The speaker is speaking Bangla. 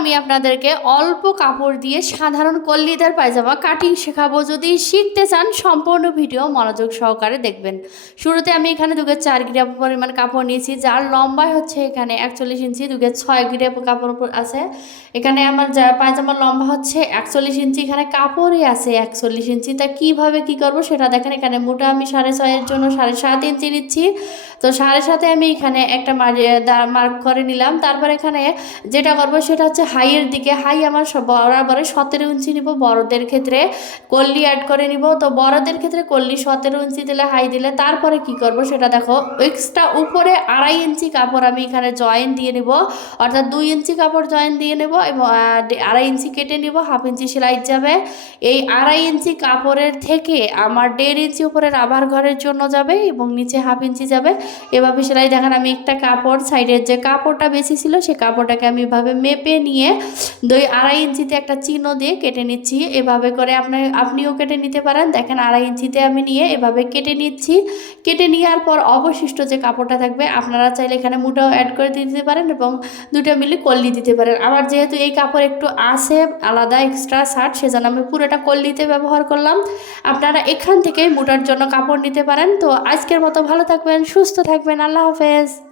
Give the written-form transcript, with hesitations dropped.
আমি আপনাদেরকে অল্প কাপড় দিয়ে সাধারণ কল্লিদার পায়জামা কাটিং শেখাবো। যদি শিখতে চান সম্পূর্ণ ভিডিও মনোযোগ সহকারে দেখবেন। শুরুতে আমি এখানে 2 গ্রাম পরিমাণ কাপড় নিয়েছি, যার লম্বায় হচ্ছে এখানে 41 ইঞ্চি, 6 গ্রাম কাপড় আছে। এখানে আমার যা পায়জামার লম্বা হচ্ছে 41 ইঞ্চি, এখানে কাপড়ই আছে 41 ইঞ্চি। তা কীভাবে কী করবো সেটা দেখেন। এখানে মোটা আমি 6.5 জন্য 7.5 ইঞ্চি নিচ্ছি। তো 7.5 আমি এখানে একটা মার্ক করে নিলাম। তারপর এখানে যেটা করবো সেটা হচ্ছে হাইয়ের দিকে, হাই আমার বরাবরে 17 ইঞ্চি নিব। বড়দের ক্ষেত্রে কল্লি অ্যাড করে নিব। তো বড়দের ক্ষেত্রে কল্লি 17 ইঞ্চি দিলে, হাই দিলে তারপরে কি করব সেটা দেখো। এক্সট্রা উপরে 2.5 ইঞ্চি কাপড় আমি এখানে জয়েন দিয়ে নেব, অর্থাৎ 2 ইঞ্চি কাপড় জয়েন দিয়ে নেব এবং 2.5 ইঞ্চি কেটে নিব, 1/2 ইঞ্চি সেলাই যাবে। এই 2.5 ইঞ্চি কাপড়ের থেকে আমার 1.5 ইঞ্চি উপরে রাবার ঘরের জন্য যাবে এবং নিচে 1/2 ইঞ্চি যাবে। এভাবে সেলাই দেখেন। আমি একটা কাপড় সাইডের যে কাপড়টা বেশি ছিল সে কাপড়টাকে আমি এভাবে মেপে নিয়ে 2.5 ইঞ্চিতে একটা চিহ্ন দিয়ে কেটে নিচ্ছি। এভাবে করে আপনিও কেটে নিতে পারেন। দেখেন 2.5 ইঞ্চিতে আমি নিয়ে এভাবে কেটে নিচ্ছি। কেটে নেওয়ার পর অবশিষ্ট যে কাপড়টা থাকবে আপনারা চাইলে এখানে মুটাও অ্যাড করে দিতে পারেন এবং দুটো মিলে কল্লি দিতে পারেন। আমার যেহেতু এই কাপড় একটু আছে আলাদা এক্সট্রা শার্ট, সেজন্য আমি পুরোটা কল্লিতে ব্যবহার করলাম। আপনারা এখান থেকেই মুটার জন্য কাপড় নিতে পারেন। তো আজকের মতো ভালো থাকবেন, সুস্থ থাকবেন, আল্লাহ হাফেজ।